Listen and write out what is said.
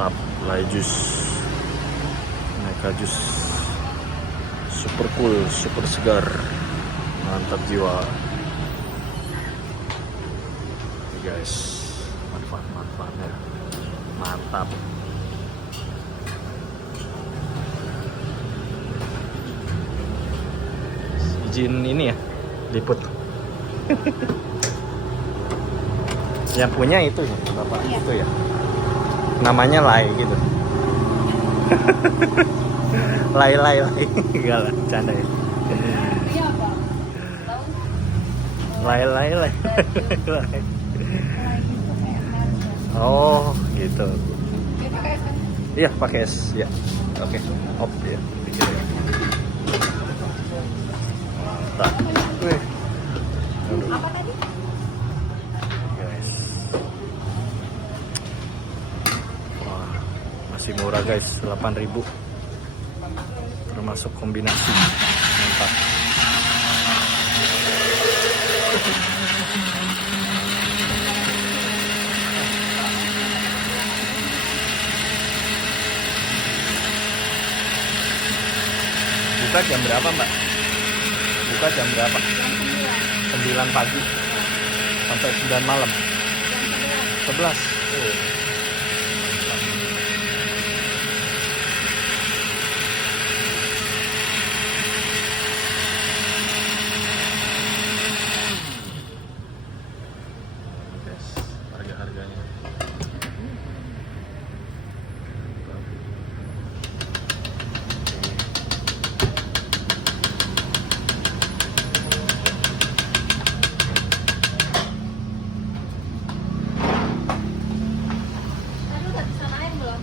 Mantap, Lay Jus, Mega Jus, super cool, super segar, mantap jiwa. Oke guys, manfaatnya mantap. Izin ini ya, liput. Yang punya itu ya, bapak Iya. itu ya. Namanya Lay gitu. Lay. Enggak lah, canda ya. Iya apa? Tahu? Lay. Lagi itu kayak merek. Oh, gitu. Dia pakai kan? Iya, pakai es ya. Oke, op ya. Dikit ya. Mantap. Wih. Aduh, Apa tadi? guys. Wah, masih murah guys, 8.000. Termasuk kombinasi. Mantap. Buka jam berapa, Mbak? Buka jam berapa? Jam 9 pagi sampai 9 malam. 11. Oh. Guys, harga-harganya. Tadi udah bisa naik belum?